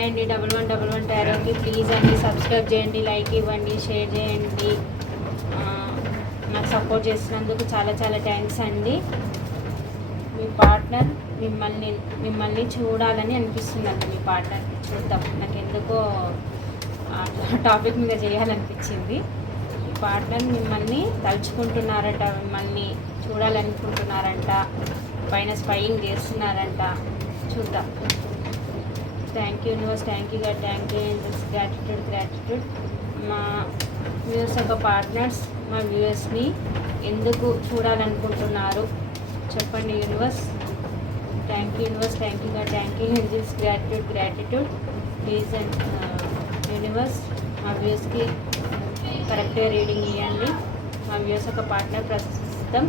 Hi అండి 1111 టారోకి please అండి subscribe చేయండి, లైక్ ఇవ్వండి, షేర్ చేయండి. నాకు సపోర్ట్ చేసినందుకు చాలా చాలా థ్యాంక్స్ అండి. మీ పార్ట్నర్ మిమ్మల్ని చూడాలని అనిపిస్తుందండి. మీ పార్ట్నర్ని చూద్దాం. నాకు ఎందుకో టాపిక్ మీద చేయాలనిపించింది. మీ పార్ట్నర్ మిమ్మల్ని తలుచుకుంటున్నారట, మిమ్మల్ని చూడాలనుకుంటున్నారంట, పైన స్పైయింగ్ చేస్తున్నారంట. చూద్దాం. Thank you universe, thank you God, thank you angels, gratitude. మా వ్యూవర్స్ యొక్క పార్ట్నర్స్ మా వ్యూవర్స్ని ఎందుకు చూడాలనుకుంటున్నారు చెప్పండి universe. Thank you universe, thank you God, thank you angels, gratitude. Please and universe మా వ్యూవర్స్కి కరెక్ట్గా రీడింగ్ ఇవ్వండి. మా వ్యూవర్స్ యొక్క పార్ట్నర్ ప్రస్తుతం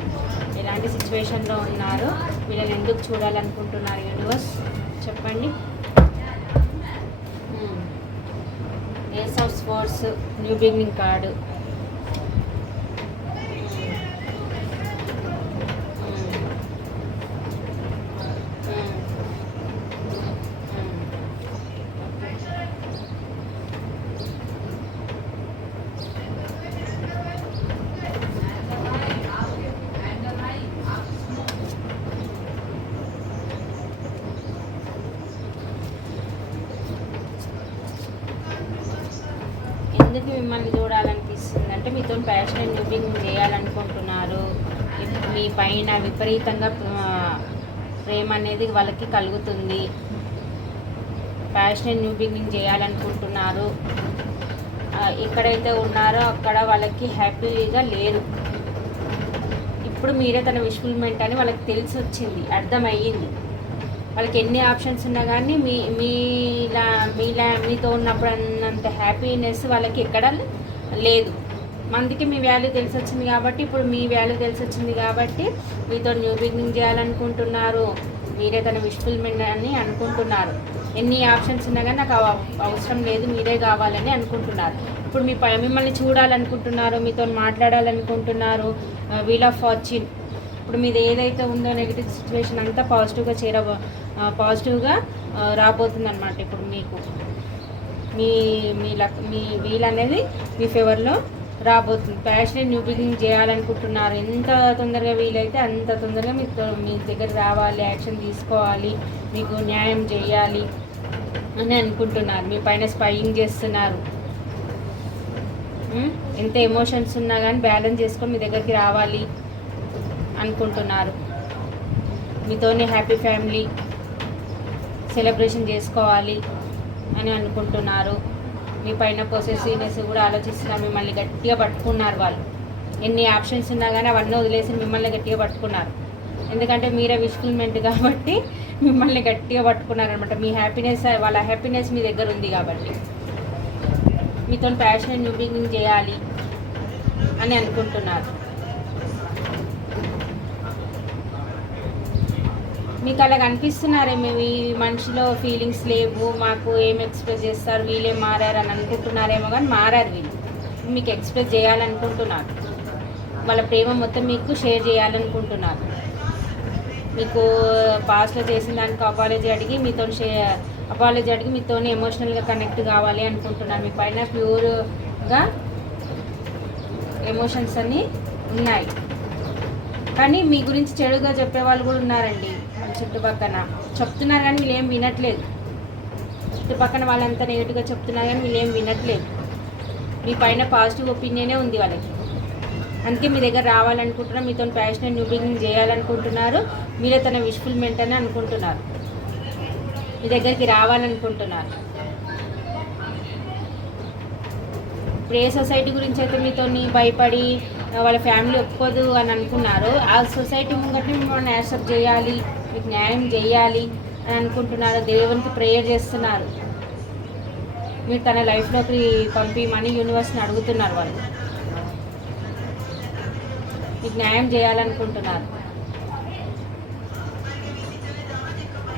ఎలాంటి సిచ్యువేషన్లో ఉన్నారు, వీళ్ళని ఎందుకు చూడాలనుకుంటున్నారు యూనివర్స్ చెప్పండి. Ace of sports, new beginning card. ఎందుకు మిమ్మల్ని చూడాలనిపిస్తుంది అంటే మీతో ప్యాషనెట్ న్యూ బిగినింగ్ చేయాలనుకుంటున్నారు. మీ పైన విపరీతంగా ప్రేమ అనేది వాళ్ళకి కలుగుతుంది. ప్యాషనెట్ న్యూ బిగినింగ్ చేయాలనుకుంటున్నారు. ఎక్కడైతే ఉన్నారో అక్కడ వాళ్ళకి హ్యాపీగా లేరు. ఇప్పుడు మీరే తన విష్ఫుల్మెంట్ అని వాళ్ళకి తెలిసి వచ్చింది, అర్థమయ్యింది. వాళ్ళకి ఎన్ని ఆప్షన్స్ ఉన్నా కానీ మీతో ఉన్నప్పుడు అన్నంత హ్యాపీనెస్ వాళ్ళకి ఎక్కడ లేదు. మందికి మీ వాల్యూ తెలిసి వచ్చింది కాబట్టి, ఇప్పుడు మీ వాల్యూ తెలిసి వచ్చింది కాబట్టి మీతో న్యూ బిగినింగ్ చేయాలనుకుంటున్నారు. మీరే తన విష్ఫుల్మెంట్ అని అనుకుంటున్నారు. ఎన్ని ఆప్షన్స్ ఉన్నా కానీ నాకు అవసరం లేదు, మీరే కావాలని అనుకుంటున్నారు. ఇప్పుడు మిమ్మల్ని చూడాలనుకుంటున్నారు, మీతో మాట్లాడాలనుకుంటున్నారు. Wheel of fortune. ఇప్పుడు మీది ఏదైతే ఉందో నెగిటివ్ సిచ్యువేషన్ అంతా పాజిటివ్గా రాబోతుంది అనమాట. ఇప్పుడు మీకు మీ వీల్ అనేది మీ ఫేవర్లో రాబోతుంది. ప్యాషనెట్ న్యూ బిగినింగ్ చేయాలనుకుంటున్నారు. ఎంత తొందరగా వీలైతే అంత తొందరగా మీ దగ్గర రావాలి, యాక్షన్ తీసుకోవాలి, మీకు న్యాయం చేయాలి అని అనుకుంటున్నారు. మీ పైన స్పైయింగ్ చేస్తున్నారు. ఎంత ఎమోషన్స్ ఉన్నా కానీ బ్యాలెన్స్ చేసుకొని మీ దగ్గరికి రావాలి అనుకుంటున్నారు. మీతోనే హ్యాపీ ఫ్యామిలీ సెలబ్రేషన్ చేసుకోవాలి అని అనుకుంటున్నారు. మీ పైన పొసెసివ్నెస్ కూడా ఆలోచిస్తున్నారు. మిమ్మల్ని గట్టిగా పట్టుకున్నారు వాళ్ళు. ఎన్ని ఆప్షన్స్ ఉన్నా కానీ అవన్నీ వదిలేసి మిమ్మల్ని గట్టిగా పట్టుకున్నారు. ఎందుకంటే మీరే విష్ఫుల్మెంట్ కాబట్టి మిమ్మల్ని గట్టిగా పట్టుకున్నారు అనమాట. మీ హ్యాపీనెస్, వాళ్ళ హ్యాపీనెస్ మీ దగ్గర ఉంది కాబట్టి మీతో ప్యాషనెట్ న్యూ బిగినింగ్ చేయాలి అని అనుకుంటున్నారు. మీకు అలా కనిపిస్తున్నారేమో ఈ మనిషిలో ఫీలింగ్స్ లేవు, మాకు ఏం ఎక్స్ప్రెస్ చేస్తారు, వీళ్ళే మారారు అని అనుకుంటున్నారేమో కానీ మారారు వీళ్ళు. మీకు ఎక్స్ప్రెస్ చేయాలనుకుంటున్నారు. వాళ్ళ ప్రేమ మొత్తం మీకు షేర్ చేయాలనుకుంటున్నారు. మీకు పాస్ట్లో చేసిన దానికి అపాలజీ అడిగి మీతోనే ఎమోషనల్గా కనెక్ట్ కావాలి అనుకుంటున్నారు. మీ పైన ప్యూర్గా ఎమోషన్స్ అన్నీ ఉన్నాయి. కానీ మీ గురించి చెడుగా చెప్పేవాళ్ళు కూడా ఉన్నారండి చుట్టుపక్కన. చెప్తున్నారు కానీ వీళ్ళు ఏం వినట్లేదు. చుట్టుపక్కన వాళ్ళంతా నెగిటివ్గా చెప్తున్నారు కానీ వీళ్ళు ఏం వినట్లేదు. మీ పైన పాజిటివ్ ఒపీనియనే ఉంది వాళ్ళకి. అందుకే మీ దగ్గర రావాలనుకుంటున్నారు. మీతో ప్యాషనెట్ న్యూ బిగినింగ్ చేయాలనుకుంటున్నారు. మీరే తన విష్ఫుల్మెంట్ అని అనుకుంటున్నారు. మీ దగ్గరికి రావాలనుకుంటున్నారు. ఇప్పుడు ఏ సొసైటీ గురించి అయితే మీతో భయపడి వాళ్ళ ఫ్యామిలీ ఒప్పుకోదు అని అనుకున్నారు, ఆ సొసైటీ ముంగట్ని మిమ్మల్ని యాక్సెప్ట్ చేయాలి, మీకు న్యాయం చేయాలి అని అనుకుంటున్నారు. దేవునికి ప్రేయర్ చేస్తున్నారు. మీరు తన లైఫ్లోకి పంపిమని యూనివర్స్ని అడుగుతున్నారు. వాళ్ళు మీకు న్యాయం చేయాలనుకుంటున్నారు.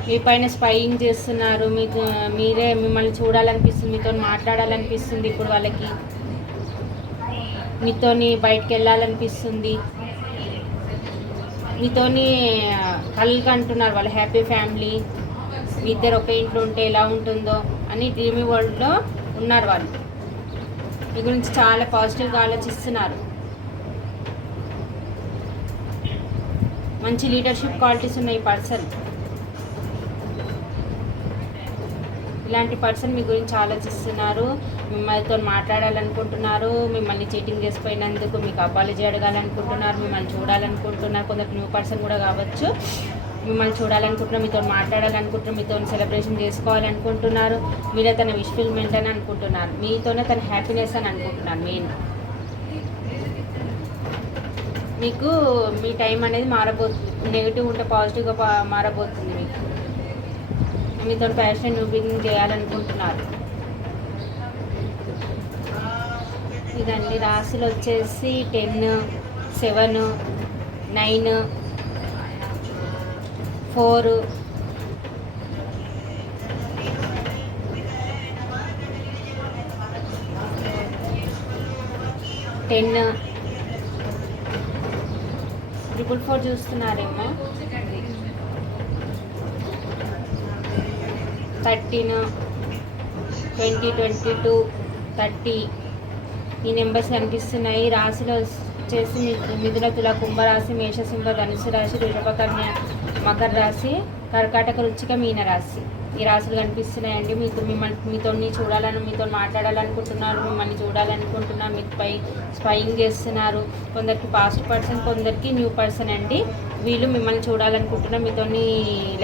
మీ పైన స్పైయింగ్ చేస్తున్నారు. మిమ్మల్ని చూడాలనిపిస్తుంది, మీతో మాట్లాడాలనిపిస్తుంది. ఇప్పుడు వాళ్ళకి మీతోని బయటకు వెళ్ళాలనిపిస్తుంది. మీతోని కళ్ళు అంటున్నారు. వాళ్ళ హ్యాపీ ఫ్యామిలీ, మీ ఇద్దరు ఒక ఇంట్లో ఉంటే ఎలా ఉంటుందో అని డ్రీమీ వరల్డ్లో ఉన్నారు. వాళ్ళు మీ గురించి చాలా పాజిటివ్గా ఆలోచిస్తున్నారు. మంచి లీడర్షిప్ క్వాలిటీస్ ఉన్న ఈ పర్సన్, ఇలాంటి పర్సన్ మీ గురించి ఆలోచిస్తున్నారు. మిమ్మల్తో మాట్లాడాలనుకుంటున్నారు. మిమ్మల్ని చీటింగ్ చేసిపోయినందుకు మీకు అపాలజీ అడగాలనుకుంటున్నారు. మిమ్మల్ని చూడాలనుకుంటున్నారు. కొందరు న్యూ పర్సన్ కూడా కావచ్చు. మిమ్మల్ని చూడాలనుకుంటున్నారు, మీతో మాట్లాడాలనుకుంటున్నారు, మీతో సెలబ్రేషన్ చేసుకోవాలనుకుంటున్నారు. మీరే తన విష్ఫుల్మెంట్ అని అనుకుంటున్నారు. మీతోనే తన హ్యాపీనెస్ అని అనుకుంటున్నారు. మెయిన్ మీకు మీ టైం అనేది మారబోతుంది. నెగిటివ్ ఉంటే పాజిటివ్గా మారబోతుంది. మీకు మీతో ప్యాషన్ న్యూ బిగినింగ్ చేయాలనుకుంటున్నారు. ఇదండి రాశులు వచ్చేసి 10, 7, 9, 4, 10, 444 చూస్తున్నారేమో. 13, 20, 22, 30 ఈ నెంబర్స్ కనిపిస్తున్నాయి. రాశిలో వచ్చేసి మిథున, తుల, కుంభరాశి, మేషసింహ, ధనుసు రాశి, వృషభ, కన్య, మకర రాశి, కర్కాటక, వృశ్చిక, మీన రాశి ఈ రాశులు కనిపిస్తున్నాయండి. మీతో మీతో మాట్లాడాలనుకుంటున్నారు. మిమ్మల్ని చూడాలనుకుంటున్నారు. మీపై స్పైయింగ్ చేస్తున్నారు. కొందరికి పాస్ట్ పర్సన్, కొందరికి న్యూ పర్సన్ అండి. వీళ్ళు మిమ్మల్ని చూడాలనుకుంటున్నారు. మీతోని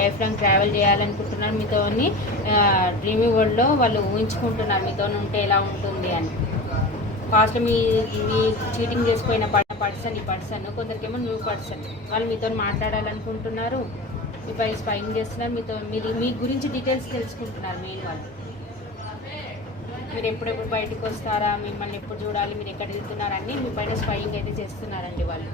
లైఫ్ లాంగ్ ట్రావెల్ చేయాలనుకుంటున్నారు. మీతోని డ్రీమీ వరల్డ్లో వాళ్ళు ఊహించుకుంటున్నారు మీతో ఉంటే ఎలా ఉంటుంది అని. పాస్ట్ మీ చీటింగ్ చేసిపోయిన పర్సన్ ఈ పర్సన్, కొందరికేమో న్యూ పర్సన్. వాళ్ళు మీతో మాట్లాడాలనుకుంటున్నారు. మీపై స్పైయింగ్ చేస్తున్నారు. మీ గురించి డీటెయిల్స్ తెలుసుకుంటున్నారు. మెయిన్ వాళ్ళు మీరు ఎప్పుడెప్పుడు బయటకు వస్తారా, మిమ్మల్ని ఎప్పుడు చూడాలి, మీరు ఎక్కడ వెళ్తున్నారు అన్నీ మీ పైన స్పైయింగ్ అయితే చేస్తున్నారండి వాళ్ళు.